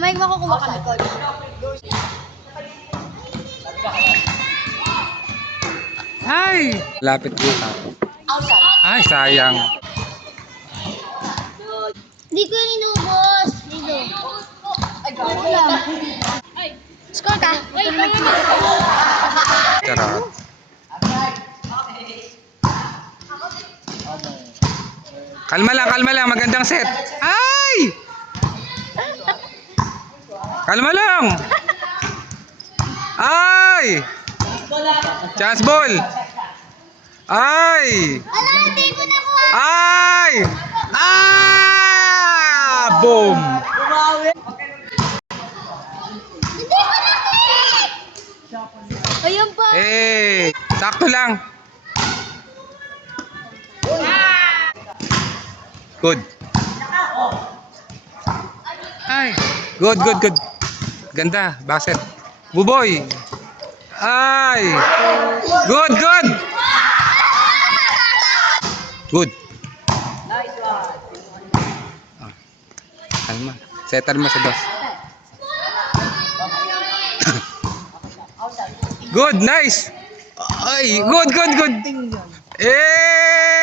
may makukuha kami, coach. Ay! Lapit dito. Ay, sayang. Hindi ko yun inubos. Dito. Ay, wala. Score ka? Charot. Kalma lang. Magandang set. Ay! Kalma lang. Ay! Chance ball. Ay! Ala, hindi ko na ko. Ay! Ah! Boom! Hindi ko na hit. Ayun pa. Eh, sakto lang. Good. Ay, good. Ganda, basket. Buboy. Ay! Good! Good. Ah, kalma. Setter mo sa dos. Good, nice. Ay, good. Eh!